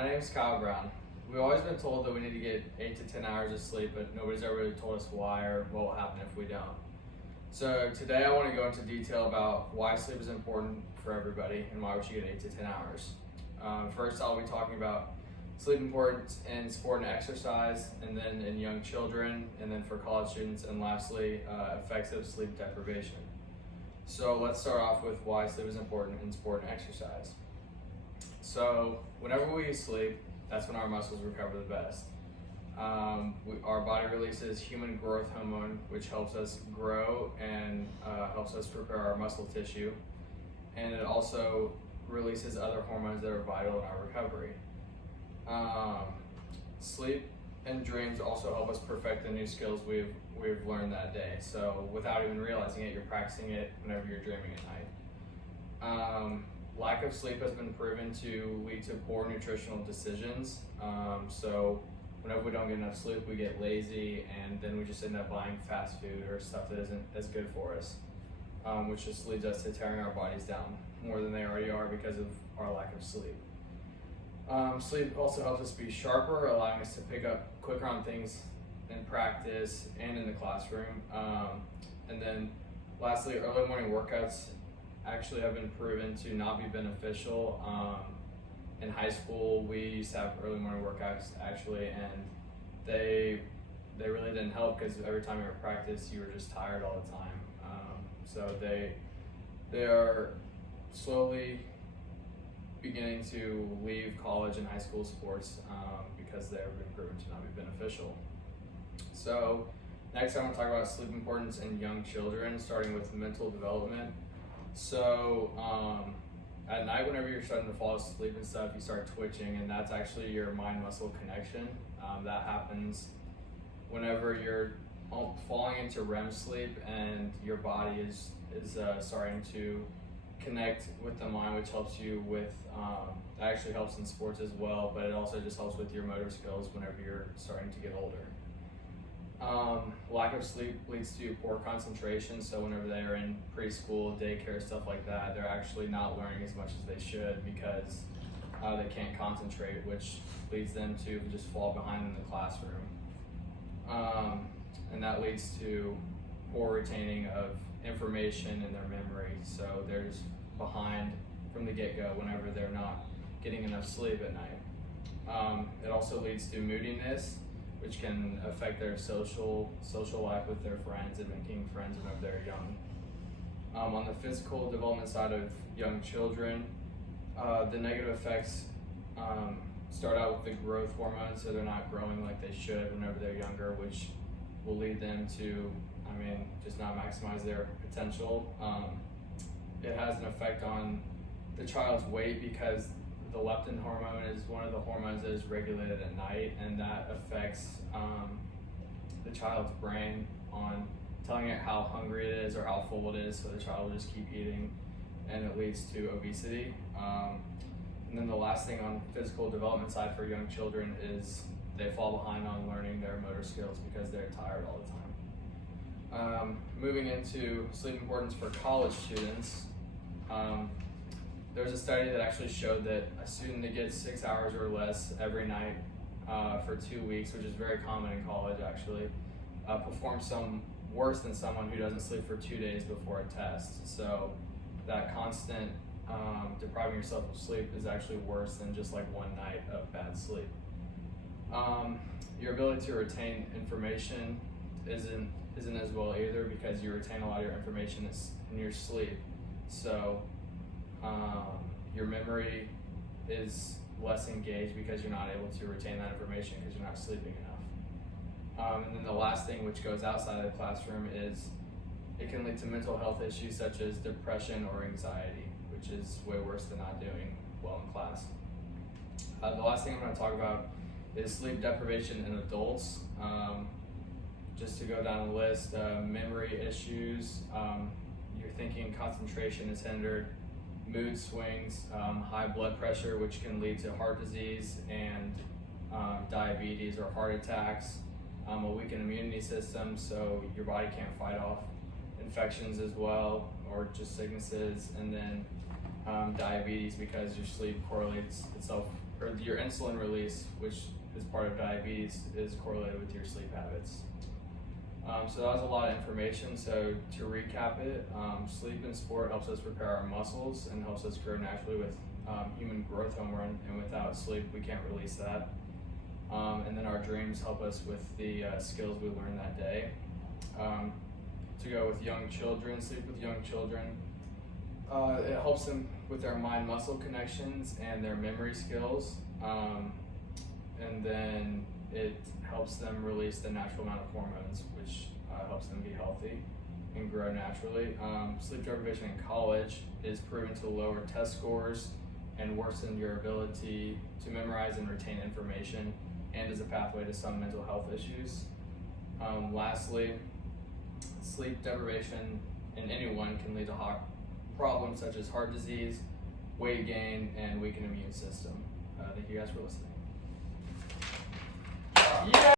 My name is Kyle Brown. We've always been told that we need to get 8 to 10 hours of sleep, but nobody's ever really told us why or what will happen if we don't. So today I want to go into detail about why sleep is important for everybody and why we should get 8 to 10 hours. First, I'll be talking about sleep importance in sport and exercise, and then in young children, and then for college students, and lastly, effects of sleep deprivation. So let's start off with why sleep is important in sport and exercise. So whenever we sleep, that's when our muscles recover the best. Our body releases human growth hormone, which helps us grow and helps us repair our muscle tissue. And it also releases other hormones that are vital in our recovery. Sleep and dreams also help us perfect the new skills we've learned that day. So without even realizing it, you're practicing it whenever you're dreaming at night. Lack of sleep has been proven to lead to poor nutritional decisions. So whenever we don't get enough sleep, we get lazy, and then we just end up buying fast food or stuff that isn't as good for us, which just leads us to tearing our bodies down more than they already are because of our lack of sleep. Sleep also helps us be sharper, allowing us to pick up quicker on things in practice and in the classroom. And then lastly, early morning workouts actually have been proven to not be beneficial. In high school, we used to have early morning workouts actually, and they really didn't help because every time you were at practice, you were just tired all the time. So they are slowly beginning to leave college and high school sports because they've been proven to not be beneficial. So next I want to talk about sleep importance in young children, starting with mental development. So at night, whenever you're starting to fall asleep and stuff, you start twitching, and that's actually your mind-muscle connection. That happens whenever you're falling into REM sleep and your body is starting to connect with the mind, which helps you with, that actually helps in sports as well, but it also just helps with your motor skills whenever you're starting to get older. Lack of sleep leads to poor concentration, so whenever they are in preschool, daycare, stuff like that, they're actually not learning as much as they should because they can't concentrate, which leads them to just fall behind in the classroom. And that leads to poor retaining of information in their memory, so they're just behind from the get-go whenever they're not getting enough sleep at night. It also leads to moodiness, which can affect their social life with their friends and making friends whenever they're young. On the physical development side of young children, the negative effects start out with the growth hormones, so they're not growing like they should whenever they're younger, which will lead them to, just not maximize their potential. It has an effect on the child's weight because the leptin hormone is one of the hormones that is regulated at night, and that affects the child's brain on telling it how hungry it is or how full it is, so the child will just keep eating, and it leads to obesity. And then the last thing on physical development side for young children is they fall behind on learning their motor skills because they're tired all the time. Moving into sleep importance for college students, there was a study that actually showed that a student that gets 6 hours or less every night for 2 weeks, which is very common in college actually, performs worse than someone who doesn't sleep for 2 days before a test. So that constant depriving yourself of sleep is actually worse than just like one night of bad sleep. Your ability to retain information isn't as well either because you retain a lot of your information in your sleep. So your memory is less engaged because you're not able to retain that information because you're not sleeping enough. And then the last thing, which goes outside of the classroom, is it can lead to mental health issues such as depression or anxiety, which is way worse than not doing well in class. The last thing I'm going to talk about is sleep deprivation in adults. Just to go down the list, memory issues, your thinking concentration is hindered, mood swings, high blood pressure, which can lead to heart disease and diabetes or heart attacks, a weakened immunity system, so your body can't fight off infections as well, or just sicknesses, and then diabetes because your sleep correlates itself or your insulin release, which is part of diabetes, is correlated with your sleep habits. So that was a lot of information. So to recap it, sleep in sport helps us repair our muscles and helps us grow naturally with human growth hormone, and without sleep we can't release that. And then our dreams help us with the skills we learn that day. To go with young children, sleep with young children, it helps them with their mind-muscle connections and their memory skills. And then it helps them release the natural amount of hormones, which helps them be healthy and grow naturally. Sleep deprivation in college is proven to lower test scores and worsen your ability to memorize and retain information, and is a pathway to some mental health issues. Lastly, sleep deprivation in anyone can lead to problems such as heart disease, weight gain, and weakened immune system. Thank you guys for listening. Yeah.